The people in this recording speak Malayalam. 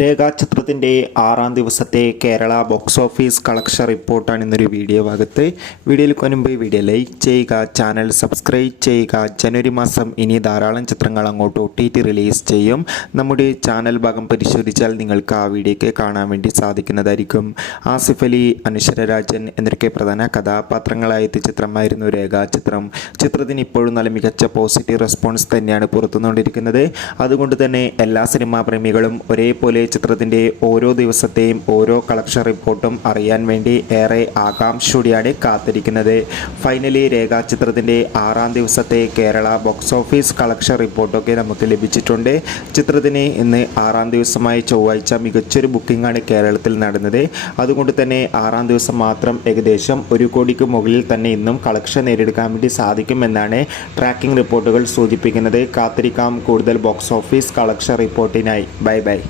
രേഖ ചിത്രത്തിൻ്റെ 6-ാം ദിവസത്തെ കേരള ബോക്സ് ഓഫീസ് കളക്ഷൻ റിപ്പോർട്ടാണ് ഇന്നൊരു വീഡിയോ ഭാഗത്ത്. വീഡിയോയിൽ മുൻപ് വീഡിയോ ലൈക്ക് ചെയ്യുക, ചാനൽ സബ്സ്ക്രൈബ് ചെയ്യുക. ജനുവരി മാസം ഇനി ധാരാളം ചിത്രങ്ങൾ അങ്ങോട്ട് OTT റിലീസ് ചെയ്യും. നമ്മുടെ ചാനൽ ഭാഗം പരിശോധിച്ചാൽ നിങ്ങൾക്ക് ആ വീഡിയോയ്ക്ക് കാണാൻ വേണ്ടി സാധിക്കുന്നതായിരിക്കും. ആസിഫ് അലി, അനശ്വര രാജൻ എന്നൊക്കെ പ്രധാന കഥാപാത്രങ്ങളായ ചിത്രമായിരുന്നു രേഖ ചിത്രം. ചിത്രത്തിന് ഇപ്പോഴും നല്ല മികച്ച പോസിറ്റീവ് റെസ്പോൺസ് തന്നെയാണ് പുറത്തുനിന്നുകൊണ്ടിരിക്കുന്നത്. അതുകൊണ്ട് തന്നെ എല്ലാ സിനിമാ പ്രേമികളും ഒരേപോലെ ചിത്രത്തിൻ്റെ ഓരോ ദിവസത്തെയും ഓരോ കളക്ഷൻ റിപ്പോർട്ടും അറിയാൻ വേണ്ടി ഏറെ ആകാംക്ഷയോടെയാണ് കാത്തിരിക്കുന്നത്. ഫൈനലി രേഖ ചിത്രത്തിൻ്റെ 6-ാം ദിവസത്തെ കേരള ബോക്സ് ഓഫീസ് കളക്ഷൻ റിപ്പോർട്ടൊക്കെ നമുക്ക് ലഭിച്ചിട്ടുണ്ട്. ചിത്രത്തിന് ഇന്ന് 6-ാം ദിവസമായ ചൊവ്വാഴ്ച മികച്ചൊരു ബുക്കിംഗാണ് കേരളത്തിൽ നടന്നത്. അതുകൊണ്ട് തന്നെ 6-ാം ദിവസം മാത്രം ഏകദേശം 1 കോടിക്ക് മുകളിൽ തന്നെ ഇന്നും കളക്ഷൻ നേടിയെടുക്കാൻ വേണ്ടി സാധിക്കുമെന്നാണ് ട്രാക്കിംഗ് റിപ്പോർട്ടുകൾ സൂചിപ്പിക്കുന്നത്. കാത്തിരിക്കാം കൂടുതൽ ബോക്സ് ഓഫീസ് കളക്ഷൻ റിപ്പോർട്ടിനായി. ബൈ.